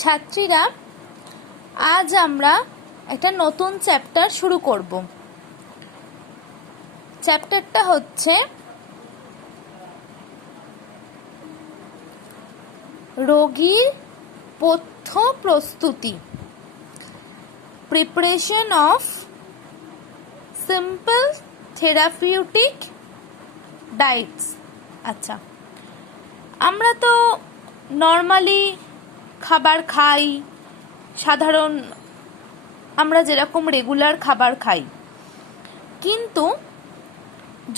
ছাত্রীরা, আজ আমরা একটা নতুন চ্যাপ্টার শুরু করব। চ্যাপ্টারটা হচ্ছে রোগীর পথ্য প্রস্তুতি, preparation of simple therapeutic diets. আচ্ছা, আমরা তো নর্মালি খাবার খাই, সাধারণ আমরা যেরকম রেগুলার খাবার খাই, কিন্তু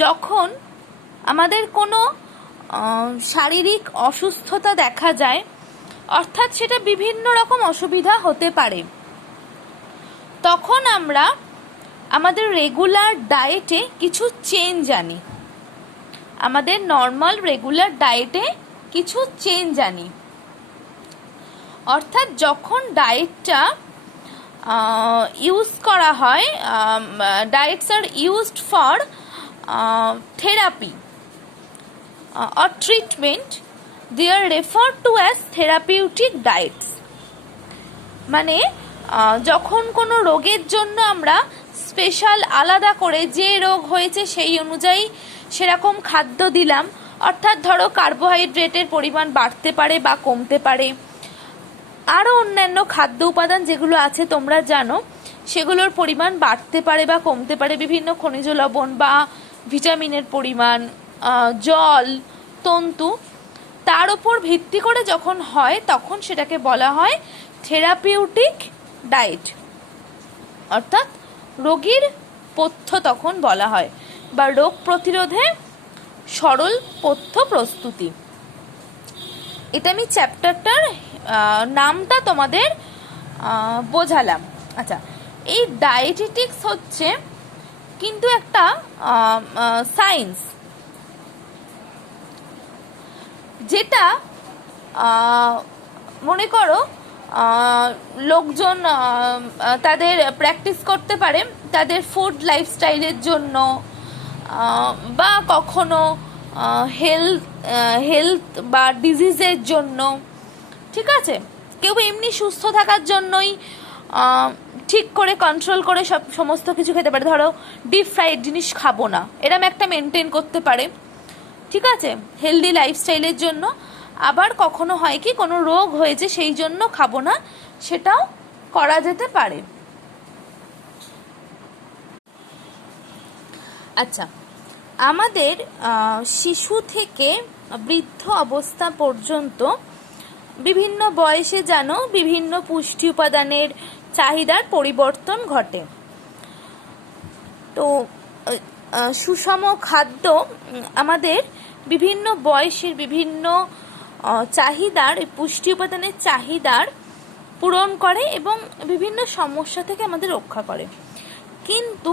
যখন আমাদের কোনো শারীরিক অসুস্থতা দেখা যায়, অর্থাৎ সেটা বিভিন্ন রকম অসুবিধা হতে পারে, তখন আমরা আমাদের রেগুলার ডায়েটে কিছু চেঞ্জ আনি। আমাদের নর্মাল রেগুলার ডায়েটে কিছু চেঞ্জ আনি, অর্থাৎ যখন ডায়েটটা ইউজ করা হয়, diets are used for therapy or treatment, they are referred to as therapeutic diets. মানে যখন কোনো রোগের জন্য আমরা স্পেশাল আলাদা করে যে রোগ হয়েছে সেই অনুযায়ী সেরকম খাদ্য দিলাম, অর্থাৎ ধরো কার্বোহাইড্রেটের পরিমাণ বাড়তে পারে বা কমতে পারে, আরও অন্যান্য খাদ্য উপাদান যেগুলো আছে তোমরা জানো, সেগুলোর পরিমাণ বাড়তে পারে বা কমতে পারে, বিভিন্ন খনিজ লবণ বা ভিটামিনের পরিমাণ, জল, তন্তু, তার উপর ভিত্তি করে যখন হয় তখন সেটাকে বলা হয় থেরাপিউটিক ডায়েট, অর্থাৎ রোগীর পথ্য তখন বলা হয়, বা রোগ প্রতিরোধে সরল পথ্য প্রস্তুতি। এটা আমি চ্যাপ্টারটার নামটা তোমাদের বোঝালাম। আচ্ছা, এই ডায়েটেটিক্স হচ্ছে কিন্তু একটা সায়েন্স, যেটা মনে করো লোকজন তাদের প্র্যাকটিস করতে পারে তাদের ফুড লাইফস্টাইলের জন্য, বা কখনো হেলথ বা ডিজিজের জন্য, ঠিক আছে? কেউ এমনি সুস্থ থাকার জন্যই ঠিক করে কন্ট্রোল করে সমস্ত কিছু খেতে পারে, ধরো ডিপ ফ্রাইড জিনিস খাবো না, এরম একটা মেনটেন করতে পারে, ঠিক আছে, হেলদি লাইফস্টাইলের জন্য। আবার কখনো হয় কি কোনো রোগ হয়েছে সেই জন্য খাবো না, সেটাও করা যেতে পারে। আচ্ছা, আমাদের শিশু থেকে বৃদ্ধ অবস্থা পর্যন্ত বিভিন্ন বয়সে যেন বিভিন্ন পুষ্টি উপাদানের চাহিদার পরিবর্তন ঘটে। তো সুষম খাদ্য আমাদের বিভিন্ন বয়সের বিভিন্ন চাহিদার, পুষ্টি উপাদানের চাহিদার পূরণ করে এবং বিভিন্ন সমস্যা থেকে আমাদের রক্ষা করে। কিন্তু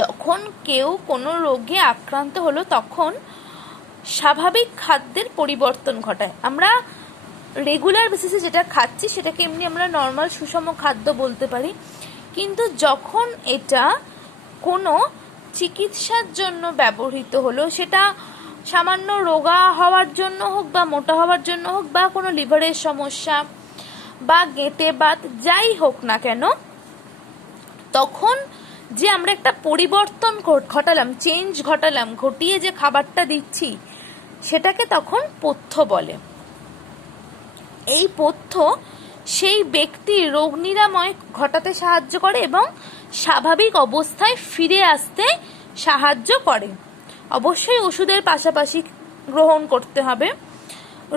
যখন কেউ কোনো রোগে আক্রান্ত হলো তখন স্বাভাবিক খাদ্যের পরিবর্তন ঘটায়। আমরা রেগুলার বেসিসে যেটা খাচ্ছি সেটাকে এমনি আমরা নর্মাল সুষম খাদ্য বলতে পারি, কিন্তু যখন এটা কোনো চিকিৎসার জন্য ব্যবহৃত হলো, সেটা সামান্য রোগা হওয়ার জন্য হোক বা মোটা হওয়ার জন্য হোক, বা কোনো লিভারের সমস্যা বা গেঁটে বাত যাই হোক না কেন, তখন যে আমরা একটা পরিবর্তন ঘটালাম, চেঞ্জ ঘটালাম, ঘটিয়ে যে খাবারটা দিচ্ছি সেটাকে তখন পথ্য বলে। এই পথ্য সেই ব্যক্তির রোগ নিরাময় ঘটাতে সাহায্য করে এবং স্বাভাবিক অবস্থায় ফিরে আসতে সাহায্য করে। অবশ্যই ওষুধের পাশাপাশি গ্রহণ করতে হবে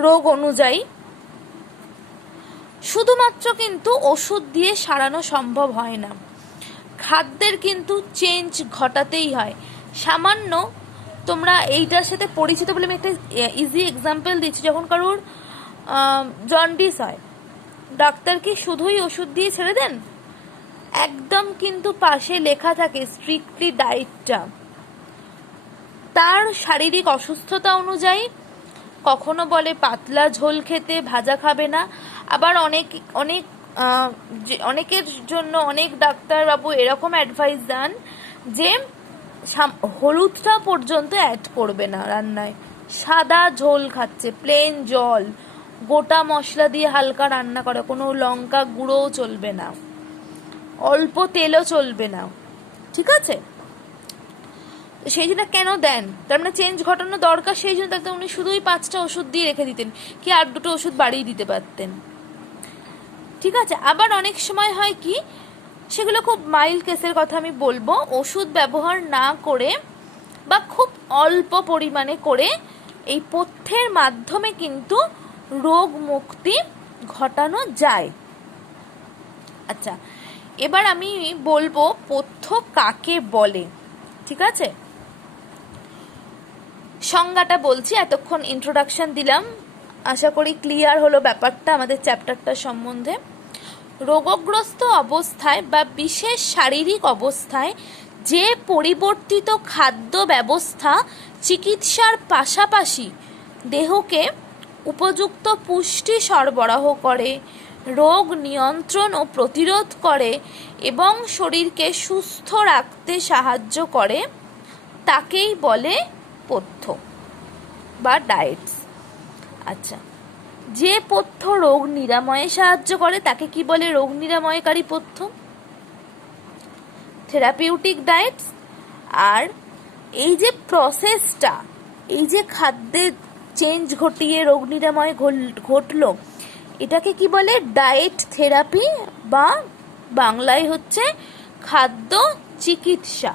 রোগ অনুযায়ী। শুধুমাত্র কিন্তু ওষুধ দিয়ে সারানো সম্ভব হয় না, খাদ্যের কিন্তু চেঞ্জ ঘটাতেই হয়। সামান্য তোমরা এইটার সাথে পরিচিত বলে আমি একটা ইজি এক্সাম্পল দিচ্ছি। যখন কারোর জন্ডিস হয়, ডাক্তার কি শুধুই ওষুধ দিয়ে ছেড়ে দেন? একদম কিন্তু পাশে লেখা থাকে স্ট্রিক্টলি ডায়েটটা, তার শারীরিক অসুস্থতা অনুযায়ী কখনো বলে পাতলা ঝোল খেতে, ভাজা খাবে না। আবার অনেকের জন্য অনেক ডাক্তারবাবু এরকম অ্যাডভাইস দেন যে হলুদটা পর্যন্ত অ্যাড করবে না রান্নায়, সাদা ঝোল খাচ্ছে, প্লেন জল, গোটা মশলা দিয়ে হালকা রান্না করা, কোনো লঙ্কা গুঁড়োও চলবে না, অল্প তেলও চলবে না, ঠিক আছে? সেই জন্য কেন দেন, তার মানে চেঞ্জ ঘটানো দরকার, সেই জন্য তাতে উনি শুধুই 5টা ওষুধ দিয়ে রেখে দিতেন, কি আর 2টো ওষুধ বাড়িয়ে দিতে পারতেন, ঠিক আছে? আবার অনেক সময় হয় কি, সেগুলো খুব মাইল্ড কেসের কথা আমি বলবো, ওষুধ ব্যবহার না করে বা খুব অল্প পরিমাণে করে এই পথ্যের মাধ্যমে কিন্তু রোগ মুক্তি ঘটানো যায়। আচ্ছা, এবার আমি বলবো পথ্য কাকে বলে, ঠিক আছে? সংজ্ঞাটা বলছি, এতক্ষণ ইন্ট্রোডাকশন দিলাম, আশা করি ক্লিয়ার হলো ব্যাপারটা আমাদের চ্যাপ্টারটার সম্বন্ধে। রোগগ্রস্ত অবস্থায় বা বিশেষ শারীরিক অবস্থায় যে পরিবর্তিত খাদ্য ব্যবস্থা চিকিৎসার পাশাপাশি দেহকে উপযুক্ত পুষ্টি সরবরাহ করে, রোগ নিয়ন্ত্রণ ও প্রতিরোধ করে এবং শরীরকে সুস্থ রাখতে সাহায্য করে, তাকেই বলে পথ্য বা ডায়েটস। আচ্ছা, যে পথ্য রোগ নিরাময়ে সাহায্য করে তাকে কি বলে? রোগ নিরাময়কারী পথ্য, থেরাপিউটিক ডায়েটস। আর এই যে প্রসেসটা, এই যে খাদ্যের চেঞ্জ ঘটিয়ে রোগ নিরাময় ঘটলো, এটাকে কি বলে? ডায়েট থেরাপি বা বাংলায় হচ্ছে খাদ্য চিকিৎসা,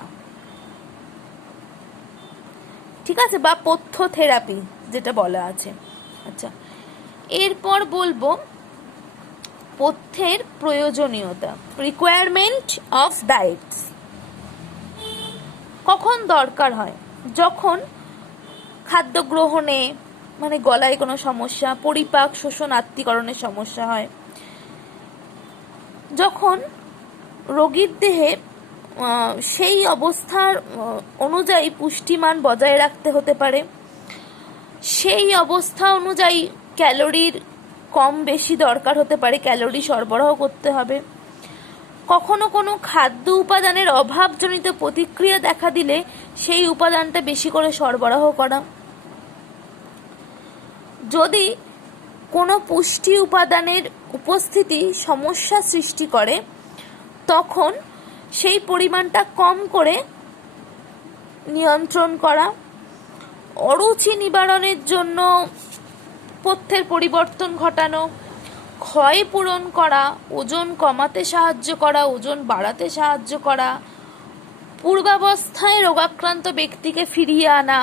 ঠিক আছে? বা পথ্য থেরাপি যেটা বলা আছে। আচ্ছা, এরপর বলবো পথ্যের প্রয়োজনীয়তা, রিকোয়ারমেন্ট অফ ডায়েটস। কখন দরকার হয়? যখন খাদ্য গ্রহণে মানে গলায় কোনো সমস্যা, পরিপাক শোষণ আত্তীকরণের সমস্যা হয়, যখন রোগীর দেহে সেই অবস্থার অনুযায়ী পুষ্টিমান বজায় রাখতে হতে পারে, সেই অবস্থা অনুযায়ী ক্যালোরির কম বেশি দরকার হতে পারে, ক্যালোরি সরবরাহ করতে হবে, কখনো কোনো খাদ্য উপাদানের অভাবজনিত প্রতিক্রিয়া দেখা দিলে সেই উপাদানটা বেশি করে সরবরাহ করা, যদি কোনো পুষ্টি উপাদানের উপস্থিতি সমস্যা সৃষ্টি করে তখন সেই পরিমাণটা কম করে নিয়ন্ত্রণ করা, অরুচি নিবারণের জন্য পথ্যের পরিবর্তন ঘটানো, ক্ষয় পূরণ করা, ওজন কমাতে সাহায্য করা, ওজন বাড়াতে সাহায্য করা, পূর্বাবস্থায় রোগাক্রান্ত ব্যক্তিকে ফিরিয়ে আনা,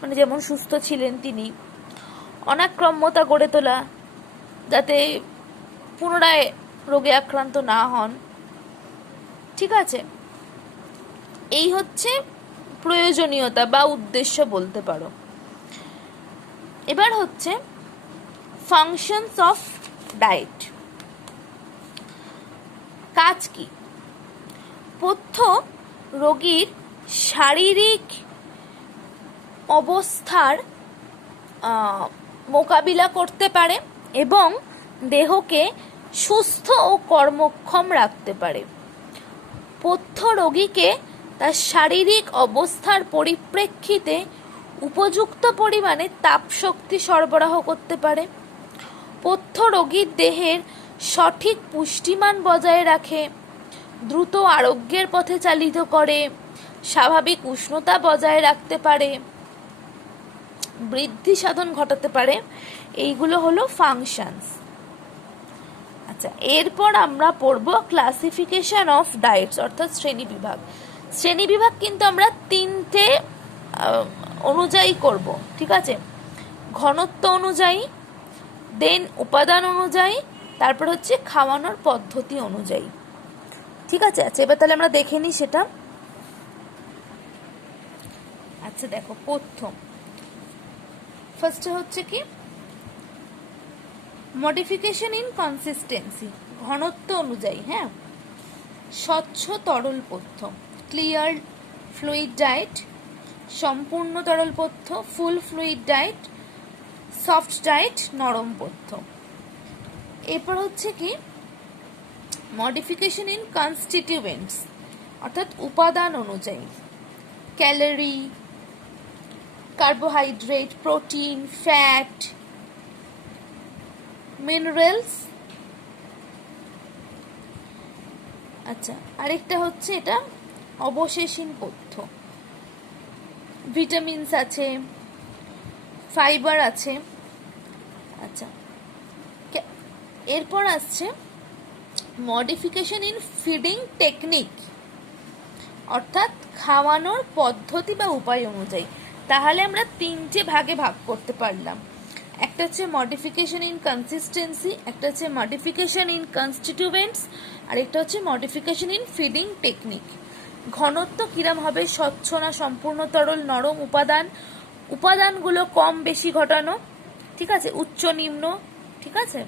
মানে যেমন সুস্থ ছিলেন তিনি, অনাক্রম্যতা গড়ে তোলা যাতে পুনরায় রোগে আক্রান্ত না হন, ঠিক আছে? এই হচ্ছে প্রয়োজনীয়তা বা উদ্দেশ্য বলতে পারো। এবার হচ্ছে ফাংশনস অফ ডায়েট, কাজ কি? পথ্য রোগীর শারীরিক অবস্থার মোকাবিলা করতে পারে এবং দেহকে সুস্থ ও কর্মক্ষম রাখতে পারে। পথ্য রোগীকে তার শারীরিক অবস্থার পরিপ্রেক্ষিতে উপযুক্ত পরিমাণে তাপশক্তি সরবরাহ করতে পারে, পথ্য রোগীর দেহের সঠিক পুষ্টিমান বজায় রাখে, দ্রুত আরোগ্যের পথে চালিত করে, স্বাভাবিক উষ্ণতা বজায় রাখতে পারে, বৃদ্ধি সাধন ঘটাতে পারে। এইগুলো হলো ফাংশনস। আচ্ছা, এরপর আমরা পড়ব ক্লাসিফিকেশন অফ ডায়েটস, অর্থাৎ শ্রেণীবিভাগ। শ্রেণীবিভাগ কিন্তু আমরা 3টে অনুযায়ী করব, ঠিক আছে? ঘনত্ব অনুযায়ী, দেন উপাদান অনুযায়ী, তারপর হচ্ছে খাওয়ানোর পদ্ধতি অনুযায়ী, ঠিক আছে? আচ্ছা, এবার তাহলে আমরা দেখে নিই সেটা। আচ্ছা দেখো, প্রথম ফার্স্টে হচ্ছে কি মডিফিকেশন ইন কনসিস্টেন্সি, ঘনত্ব অনুযায়ী, হ্যাঁ, স্বচ্ছ তরল পথ্য, ক্লিয়ার ফ্লুইড ডায়েট, সম্পূর্ণ তরল পথ্য, ফুল ফ্লুইড ডায়েট, সফট ডায়েট, নরম পথ্য। এরপর হচ্ছে কি মডিফিকেশন ইন কনস্টিটিউয়েন্টস, অর্থাৎ উপাদান অনুযায়ী, calorie, carbohydrate, protein, fat, minerals. আচ্ছা, আরেকটা হচ্ছে এটা অবশেষীন পথ্য, ভিটামিনস আছে, ফাইবার আছে। আচ্ছা, এরপর আসছে মডিফিকেশন ইন ফিডিং টেকনিক, অর্থাৎ খাওয়ানোর পদ্ধতি বা উপায় অনুযায়ী। তাহলে আমরা তিনটে ভাগে ভাগ করতে পারলাম। একটা হচ্ছে মডিফিকেশন ইন কনসিস্টেন্সি, একটা হচ্ছে মডিফিকেশন ইন কনস্টিটিউয়েন্টস, আর একটা হচ্ছে মডিফিকেশন ইন ফিডিং টেকনিক। ঘনত্ব কিরম হবে, স্বচ্ছ না সম্পূর্ণ তরল, নরম উপাদান, উপাদানগুলো কম বেশি ঘটানো, ঠিক আছে, উচ্চ নিম্ন, ঠিক আছে।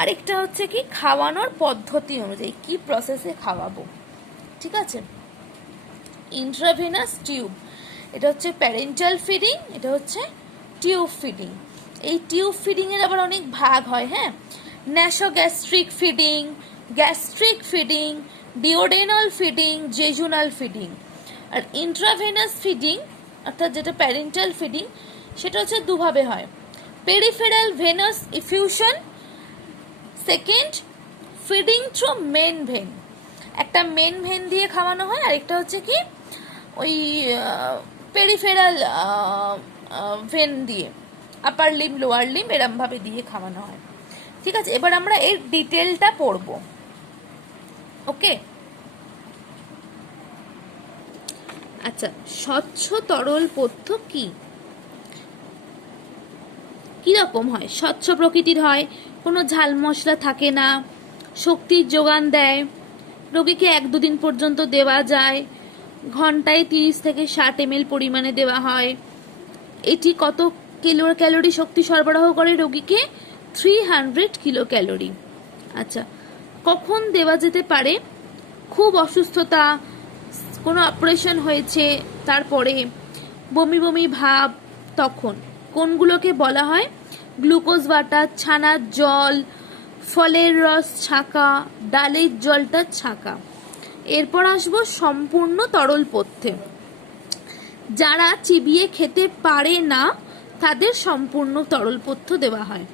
আরেকটা হচ্ছে কি খাওয়ানোর পদ্ধতি অনুযায়ী, কি প্রসেসে খাওয়াবো, ঠিক আছে। ইন্ট্রাভেনাস টিউব, এটা হচ্ছে প্যারেন্টাল ফিডিং, এটা হচ্ছে টিউব ফিডিং। এই টিউব ফিডিং এর আবার অনেক ভাগ হয়, হ্যাঁ, nasogastric feeding, gastric feeding, duodenal feeding, jejunal feeding. আর ইন্ট্রাভেনাস ফিডিং অর্থাৎ যেটা প্যারেন্টাল ফিডিং, সেটা হচ্ছে দুভাবে হয়, peripheral venous infusion, second feeding through main vein, একটা মেন ভেন দিয়ে খাওয়ানো হয়, আর একটা হচ্ছে কি ওই পেরিফেরাল ভেন দিয়ে, আপার লিম লোয়ার লিম এরম ভাবে দিয়ে খাওয়ানো হয়, ঠিক আছে। এবার আমরা এর ডিটেলটা পড়ব, ওকে। আচ্ছা, স্বচ্ছ তরল পথ্য কি রকম হয়? স্বচ্ছ প্রকৃতির হয়, কোনো ঝাল মশলা থাকে না, শক্তির যোগান দেয়, রোগীকে 1-2 দিন পর্যন্ত দেওয়া যায়, ঘন্টায় 30 থেকে 60 ml পরিমাণে দেওয়া হয়। এটি কত ক্যালোরি শক্তি সরবরাহ করে রোগীকে? 300 কিলো ক্যালোরি। আচ্ছা, কখন দেওয়া যেতে পারে? খুব অসুস্থতা, কোনো অপারেশন হয়েছে, তারপরে বমি বমি ভাব, তখন। কোনগুলোকে বলা হয়? গ্লুকোজ ওয়াটার, ছানার জল, ফলের রস ছাঁকা, ডালের জলটা ছাঁকা। এরপর আসবো সম্পূর্ণ তরল পথ্যে। যারা চিবিয়ে খেতে পারে না তাদের সম্পূর্ণ তরল পথ্য দেওয়া হয়,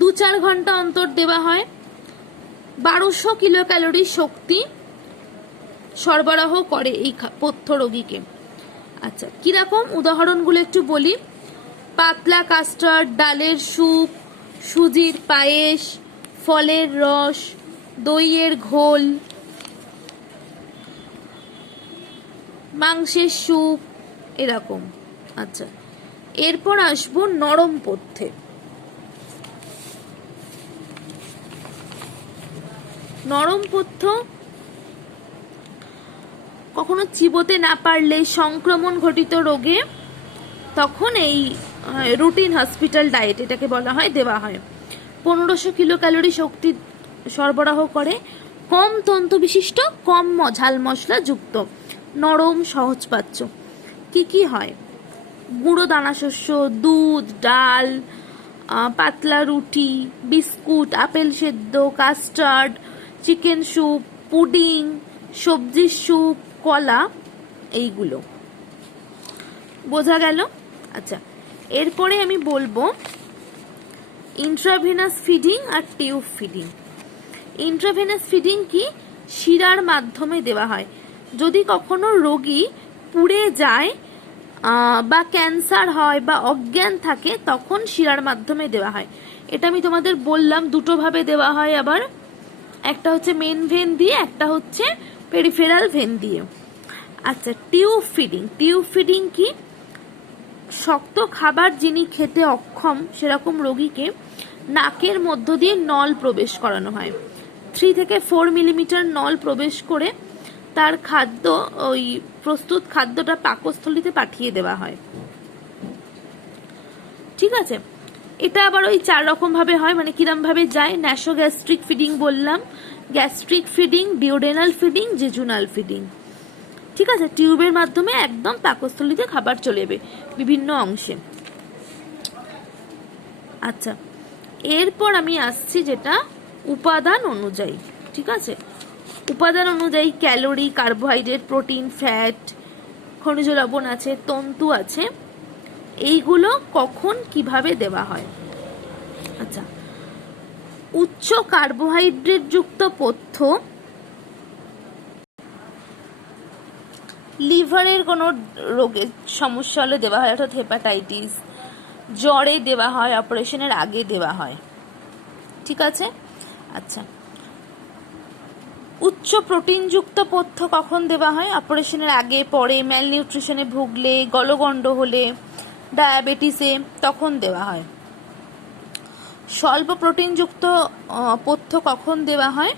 2-4 ঘন্টা অন্তর দেওয়া হয়, 1200 কিলো ক্যালোরি শক্তি সরবরাহ করে এই পথ্য রোগীকে। আচ্ছা, কিরকম উদাহরণগুলো একটু বলি। পাতলা কাস্টার্ড, ডালের স্যুপ, সুজির পায়েস, ফলের রস, দইয়ের ঘোল, মাংসের স্যুপ, এরকম। আচ্ছা, এরপর আসবো নরম পথ্যে। নরম পথ্য কখনো চিবোতে না পারলে, সংক্রমণ ঘটিত রোগে, তখন এই রুটিন হসপিটাল ডায়েট এটাকে বলা হয়, দেওয়া হয়। 1500 কিলো ক্যালোরি শক্তি সরবরাহ করে, কম তন্তু বিশিষ্ট, কম ঝাল মশলা যুক্ত, নরম সহজপাচ্য। কি কি হয়? গুঁড়ো দানা শস্য, দুধ, ডাল, পাতলা রুটি, বিস্কুট, আপেল সেদ্ধ, কাস্টার্ড, চিকেন স্যুপ, পুডিং, সবজির স্যুপ, কলা, এইগুলো। বোঝা গেল? আচ্ছা, এরপরে আমি বলবো ইন্ট্রাভেনাস ফিডিং আর টিউব ফিডিং। ইন্ট্রাভেনাস ফিডিং কি? শিরার মাধ্যমে দেওয়া হয়। যদি কখনো রোগী পুড়ে যায় বা ক্যান্সার হয় বা অজ্ঞান থাকে, তখন শিরার মাধ্যমে দেওয়া হয়। এটা আমি তোমাদের বললাম, দুটো ভাবে দেওয়া হয় আবার, একটা হচ্ছে মেন ভেন দিয়ে, একটা হচ্ছে পেরিফেরাল ভেন দিয়ে। আচ্ছা, টিউব ফিডিং। টিউব ফিডিং কি? শক্ত খাবার যিনি খেতে অক্ষম সেরকম রোগীকে নাকের মধ্য দিয়ে নল প্রবেশ করানো হয়। 3 থেকে 4 মিলিমিটার নল প্রবেশ করে তার খাদ্য, ওই প্রস্তুত খাদ্যটা পাকস্থলীতে পাঠিয়ে দেওয়া হয়, ঠিক আছে। এটা আবার ওই 4 রকম ভাবে হয়, মানে কিরম ভাবে যায়? ন্যাসোগ্যাস্ট্রিক ফিডিং বললাম, gastric feeding, duodenal feeding, jejunal feeding, ঠিক আছে। টিউবের মাধ্যমে একদম পাকস্থলীতে খাবার চলে যাবে বিভিন্ন অংশে। আচ্ছা, এরপর আমি আসছি যেটা উপাদান অনুযায়ী, ঠিক আছে। উপাদান অনুযায়ী ক্যালোরি, কার্বোহাইড্রেট, প্রোটিন, ফ্যাট, খনিজ লবণ আছে, তন্তু আছে, এইগুলো কখন কিভাবে দেওয়া হয়। আচ্ছা, উচ্চ কার্বোহাইড্রেট যুক্ত পথ্য লিভারের কোনো রোগের সমস্যা হলে দেওয়া হয়, অর্থাৎ হেপাটাইটিস, জ্বরে দেওয়া হয়, অপারেশনের আগে দেওয়া হয়। ঠিক আছে। আচ্ছা, উচ্চ প্রোটিনযুক্ত পথ্য কখন দেওয়া হয়? অপারেশনের আগে, পরে, ম্যালনিউট্রিশনে ভুগলে, গলগণ্ড হলে, ডায়াবেটিসে, তখন দেওয়া হয়। স্বল্প প্রোটিনযুক্ত পথ্য কখন দেওয়া হয়?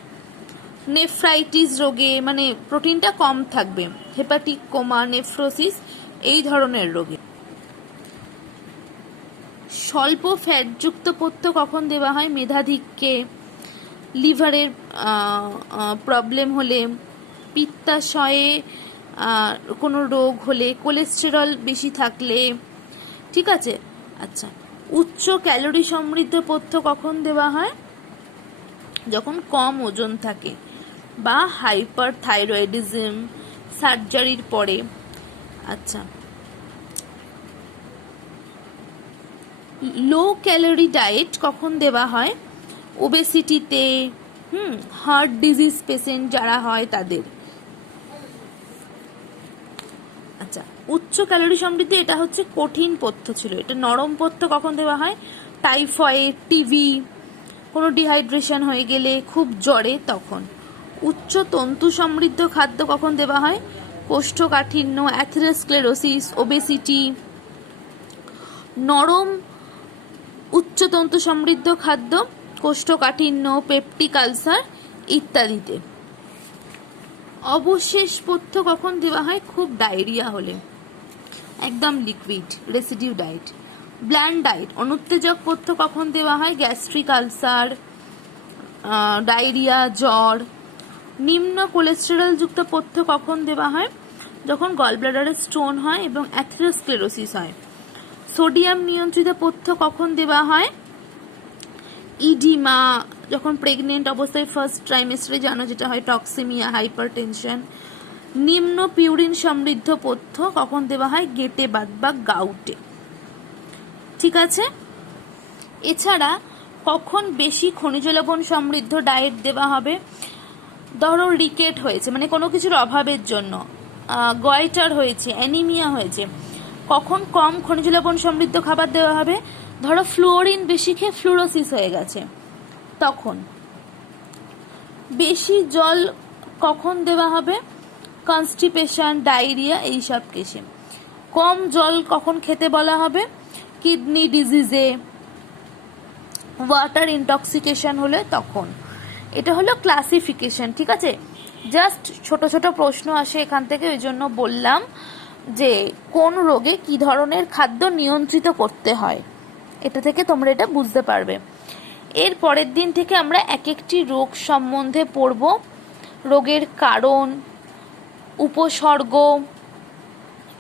নেফ্রাইটিস রোগে, মানে প্রোটিনটা কম থাকবে, হেপাটিক কোমা, নেফ্রোসিস, এই ধরনের রোগে। স্বল্প ফ্যাটযুক্ত পথ্য কখন দেওয়া হয়? মেধাধিক্যে, লিভারের প্রবলেম হলে, পিত্তাশয়ে কোনো রোগ হলে, কোলেস্টেরল বেশি থাকলে। ঠিক আছে। আচ্ছা, উচ্চ ক্যালোরি সমৃদ্ধ পথ্য কখন দেওয়া হয়? যখন কম ওজন থাকে বা হাইপার থাইরয়েডিজম, সার্জারির পরে। আচ্ছা, লো ক্যালোরি ডায়েট কখন দেওয়া হয়? ওবেসিটিতে, হার্ট ডিজিজ পেশেন্ট যারা হয় তাদের। আচ্ছা, উচ্চ ক্যালোরি সমৃদ্ধ, এটা হচ্ছে কঠিন পথ্য ছিল। এটা নরম পথ্য কখন দেওয়া হয়? টাইফয়েড, টিবি, কোনো ডিহাইড্রেশন হয়ে গেলে, খুব জ্বরে, তখন। উচ্চ তন্তু সমৃদ্ধ খাদ্য কখন দেওয়া হয়? কোষ্ঠকাঠিন্য, অ্যাথেরোস্ক্লেরোসিস, ওবেসিটি। নরম উচ্চ তন্তু সমৃদ্ধ খাদ্য কোষ্ঠকাঠিন্য, পেপটিক আলসার ইত্যাদিতে। অবশেষ পথ্য কখন দেওয়া হয়? খুব ডায়রিয়া হলে, একদম liquid residue diet. Bland diet, অনুত্তেজক পথ্য কখন দেওয়া হয়? গ্যাস্ট্রিক আলসার, ডায়রিয়া, জ্বর। নিম্ন কোলেস্টেরল যুক্ত পথ্য কখন দেওয়া হয়? যখন গলব্লাডারে স্টোন হয় এবং অ্যাথেরোস্ক্লেরোসিস হয়। সোডিয়াম নিয়ন্ত্রিত পথ্য কখন দেওয়া হয়? ইডিমা, যখন প্রেগনেন্ট অবস্থায় ফার্স্ট ট্রাইমেস্টারে, জানো যেটা হয়, টক্সিমিয়া, হাইপারটেনশন। নিম্ন পিউরিন সমৃদ্ধ পথ্য কখন দেওয়া হয়? গেটে বাত বা গাউটে। ঠিক আছে। এছাড়া কখন বেশি খনিজ লবণ সমৃদ্ধ ডায়েট দেওয়া হবে? ধরো রিকেট হয়েছে, মানে কোনো কিছুর অভাবের জন্য, গয়টার হয়েছে, অ্যানিমিয়া হয়েছে, কখন কম খনিজ লবণ সমৃদ্ধ খাবার দেওয়া হবে? ধরো ফ্লুওরিন বেশি খেয়ে ফ্লুরোসিস হয়ে গেছে, তখন। বেশি জল কখন দেওয়া হবে? কনস্টিপেশন, ডায়রিয়া, এইসব কেসে। কম জল কখন খেতে বলা হবে? কিডনি ডিজিজে, ওয়াটার ইনটক্সিকেশন হলে, তখন। এটা হলো ক্লাসিফিকেশন। ঠিক আছে, জাস্ট ছোট ছোট প্রশ্ন আসে এখান থেকে, ওই জন্য বললাম যে কোন রোগে কি ধরনের খাদ্য নিয়ন্ত্রিত করতে হয়, এটা থেকে তোমরা এটা বুঝতে পারবে। এর পরের দিন থেকে আমরা এক একটি রোগ সম্বন্ধে পড়ব, রোগের কারণ, উপসর্গ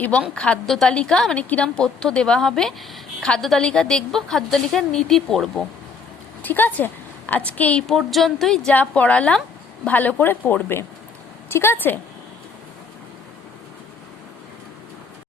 এবং খাদ্য তালিকা, মানে কিরম পথ্য দেওয়া হবে, খাদ্য তালিকা দেখব, খাদ্য তালিকার নীতি পড়ব। ঠিক আছে, আজকে এই পর্যন্তই, যা পড়ালাম ভালো করে পড়বে। ঠিক আছে।